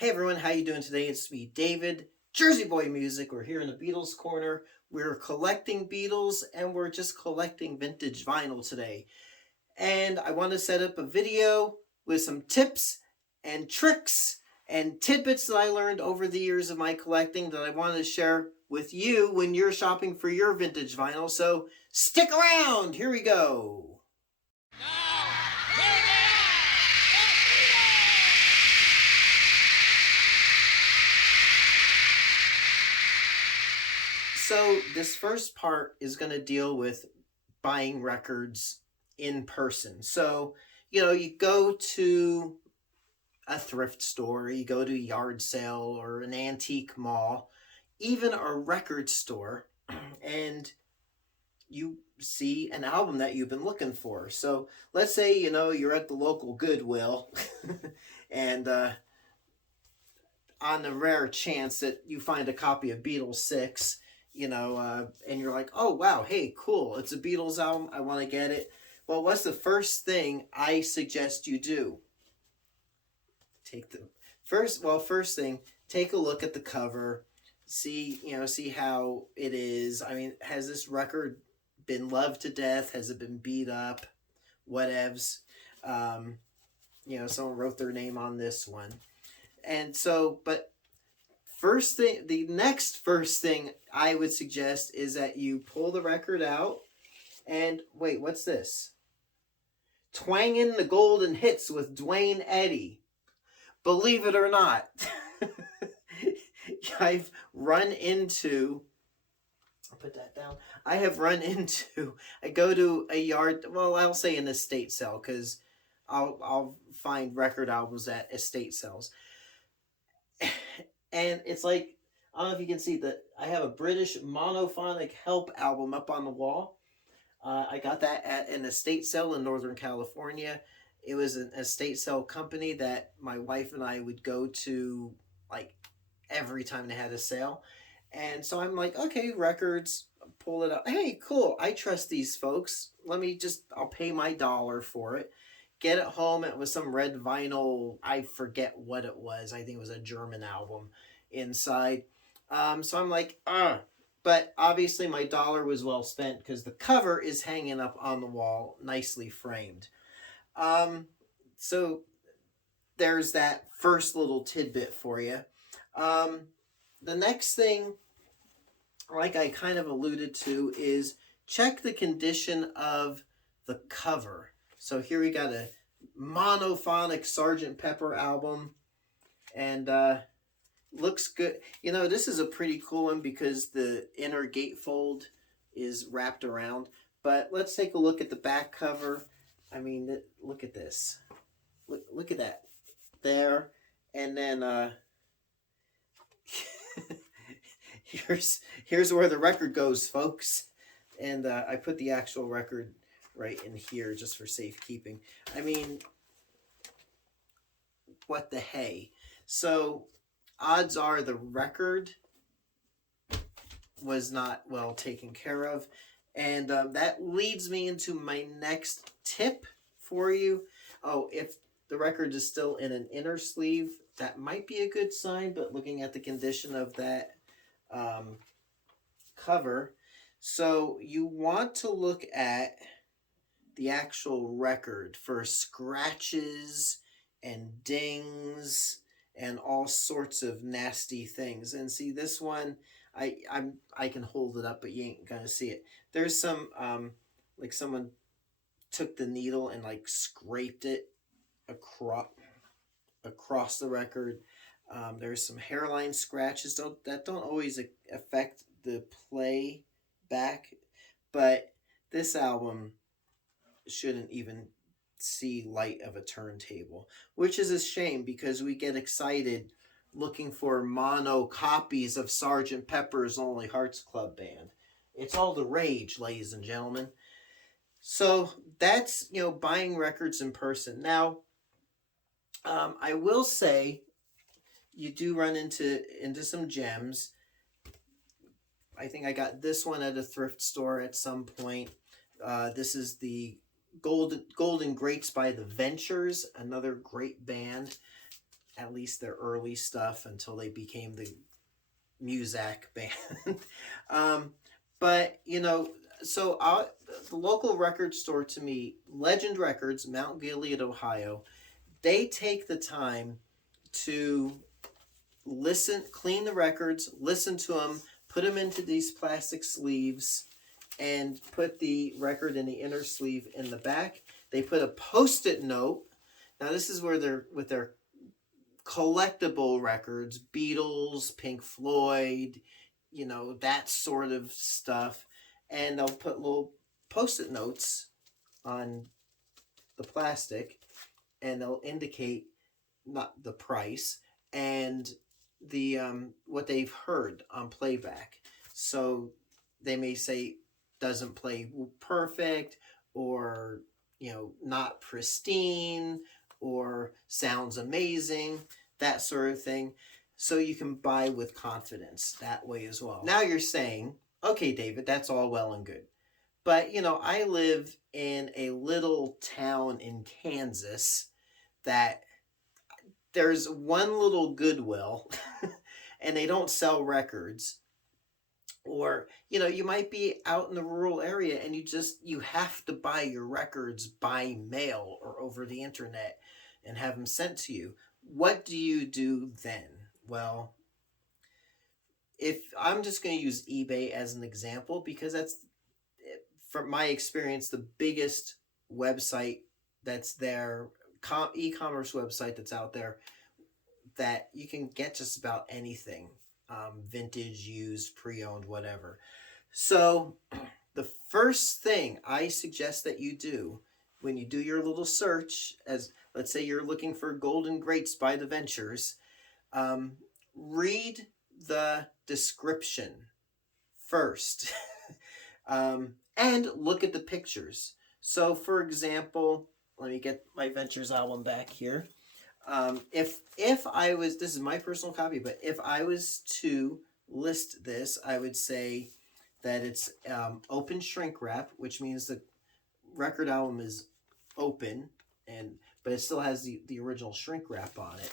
Hey everyone, how you doing today? It's me, David, Jersey Boy Music. We're here in the Beatles Corner. We're collecting Beatles and we're just collecting vintage vinyl today. And I want to set up a video with some tips and tricks and tidbits that I learned over the years of my collecting that I want to share with you when you're shopping for your vintage vinyl. So stick around. Here we go. So this first part is going to deal with buying records in person. So, you go to a thrift store, you go to a yard sale or an antique mall, even a record store, and you see an album that you've been looking for. So let's say, you're at the local Goodwill and on the rare chance that you find a copy of Beatles 6, and you're like, oh, wow, hey, cool, it's a Beatles album, I want to get it. Well, what's the first thing I suggest you do? First thing, take a look at the cover, see how it is. I mean, has this record been loved to death? Has it been beat up? Whatevs. Someone wrote their name on this one. And so, but the next first thing I would suggest is that you pull the record out and wait, what's this? Twangin' the Golden Hits with Duane Eddy. Believe it or not, I've run into, I'll put that down. I go to a yard, well, I'll say an estate sale because I'll find record albums at estate sales. And it's like, I don't know if you can see that I have a British monophonic Help album up on the wall. I got that at an estate sale in Northern California. It was an estate sale company that my wife and I would go to like every time they had a sale. And so I'm like, okay, records, pull it up. Hey, cool. I trust these folks. I'll pay my dollar for it. Get it home. It was some red vinyl. I forget what it was. I think it was a German album inside. So I'm like, but obviously my dollar was well spent because the cover is hanging up on the wall, nicely framed. So there's that first little tidbit for you. The next thing, like I kind of alluded to, is check the condition of the cover. So here we got a monophonic Sgt. Pepper album, and looks good. This is a pretty cool one because the inner gatefold is wrapped around. But let's take a look at the back cover. I mean, look at this. Look at that. There. And then here's where the record goes, folks. And I put the actual record right in here just for safekeeping. I mean, what the hey? So odds are the record was not well taken care of. And that leads me into my next tip for you. Oh, if the record is still in an inner sleeve, that might be a good sign, but looking at the condition of that cover. So you want to look at the actual record for scratches and dings and all sorts of nasty things. And see this one, I can hold it up, but you ain't gonna see it. There's some like someone took the needle and like scraped it across the record. There's some hairline scratches that don't always affect the play back, but this album shouldn't even see light of a turntable, which is a shame because we get excited looking for mono copies of Sgt. Pepper's Lonely Hearts Club Band. It's all the rage, ladies and gentlemen. So that's, buying records in person. Now, I will say you do run into some gems. I think I got this one at a thrift store at some point. This is the Golden Greats by the Ventures, another great band. at least their early stuff until they became the Muzak band. um, but so the local record store to me, Legend Records, Mount Gilead, Ohio, they take the time to listen, clean the records, listen to them, put them into these plastic sleeves, and put the record in the inner sleeve in the back. They put a post-it note. Now this is where they're with their collectible records, Beatles, Pink Floyd, that sort of stuff. And they'll put little post-it notes on the plastic, and they'll indicate not the price and the what they've heard on playback. So they may say doesn't play perfect, or not pristine, or sounds amazing, that sort of thing. So you can buy with confidence that way as well. Now you're saying, okay, David, that's all well and good. But, I live in a little town in Kansas that there's one little Goodwill and they don't sell records. Or, you might be out in the rural area and you have to buy your records by mail or over the internet and have them sent to you. What do you do then? Well, if I'm just going to use eBay as an example, because that's, from my experience, the biggest website that's there, e-commerce website that's out there, that you can get just about anything. Vintage, used, pre-owned, whatever. So the first thing I suggest that you do when you do your little search, as let's say you're looking for Golden Greats by the Ventures, read the description first. And look at the pictures. So for example, let me get my Ventures album back here. If I was, this is my personal copy, but if I was to list this, I would say that it's open shrink wrap, which means the record album is open, but it still has the original shrink wrap on it.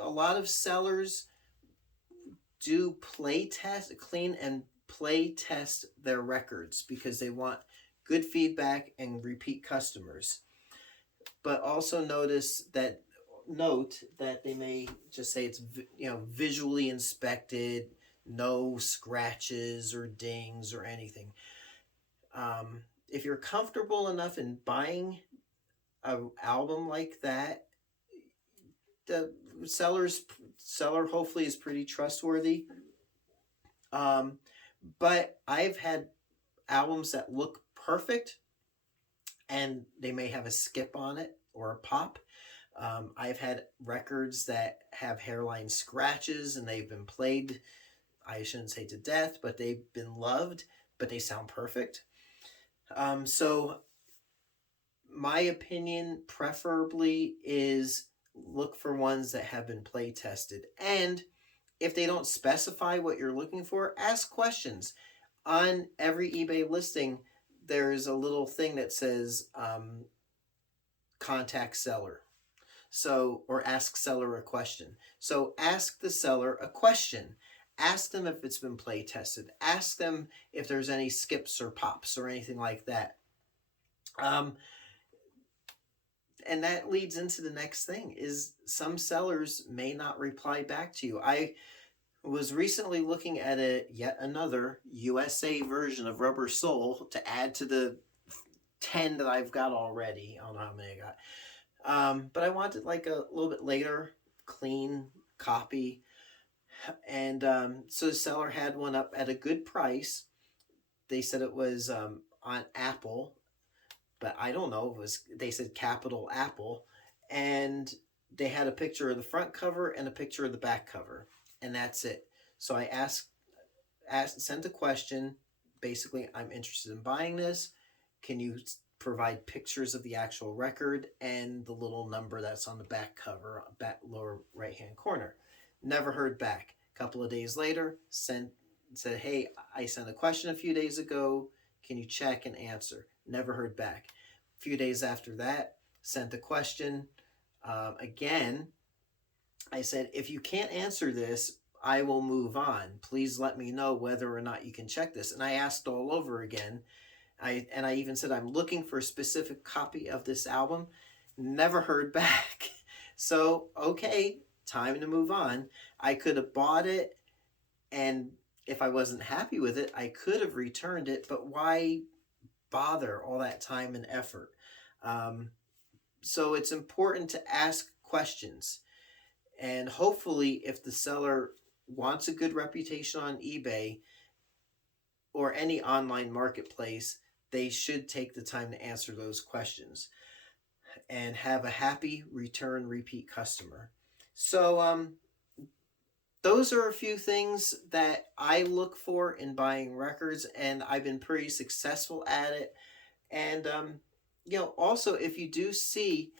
A lot of sellers do clean and play test their records because they want good feedback and repeat customers. But also note that they may just say it's visually inspected, no scratches or dings or anything. If you're comfortable enough in buying an album like that, the seller hopefully is pretty trustworthy. But I've had albums that look perfect and they may have a skip on it or a pop. I've had records that have hairline scratches and they've been played, I shouldn't say to death, but they've been loved, but they sound perfect. So my opinion preferably is look for ones that have been play tested. And if they don't specify what you're looking for, ask questions. On every eBay listing, there's a little thing that says contact seller. So, or ask seller a question. So ask the seller a question. Ask them if it's been play tested. Ask them if there's any skips or pops or anything like that. And that leads into the next thing, is some sellers may not reply back to you. I was recently looking at yet another USA version of Rubber Soul to add to the 10 that I've got already. I don't know how many I got. But I wanted like a little bit later, clean copy. And so the seller had one up at a good price. They said it was on Apple, but I don't know. They said capital Apple. And they had a picture of the front cover and a picture of the back cover. And that's it. So I sent a question. Basically, I'm interested in buying this. Can you provide pictures of the actual record and the little number that's on the back cover, back lower right-hand corner? Never heard back. A couple of days later, said, hey, I sent a question a few days ago. Can you check and answer? Never heard back. A few days after that, sent a question. Again, I said, if you can't answer this, I will move on. Please let me know whether or not you can check this. And I asked all over again. I even said, I'm looking for a specific copy of this album. Never heard back. So, okay, time to move on. I could have bought it, and if I wasn't happy with it, I could have returned it, but why bother all that time and effort? So it's important to ask questions. And hopefully, if the seller wants a good reputation on eBay or any online marketplace, they should take the time to answer those questions and have a happy return repeat customer. So, those are a few things that I look for in buying records, and I've been pretty successful at it. And also, if you do see,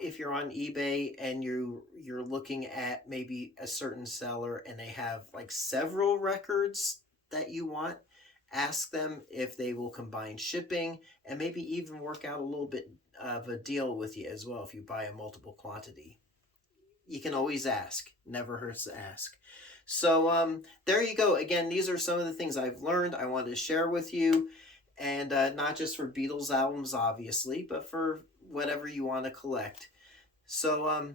if you're on eBay and you're looking at maybe a certain seller and they have like several records that you want, ask them if they will combine shipping and maybe even work out a little bit of a deal with you as well if you buy a multiple quantity. You can always ask. Never hurts to ask. So there you go. Again, these are some of the things I've learned I wanted to share with you. And not just for Beatles albums, obviously, but for whatever you want to collect. So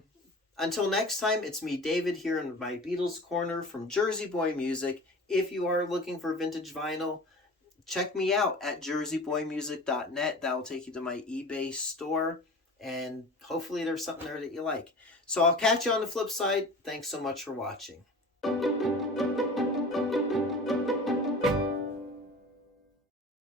until next time, it's me, David, here in my Beatles Corner from Jersey Boy Music. If you are looking for vintage vinyl, check me out at jerseyboymusic.net. That will take you to my eBay store, and hopefully there's something there that you like. So I'll catch you on the flip side. Thanks so much for watching.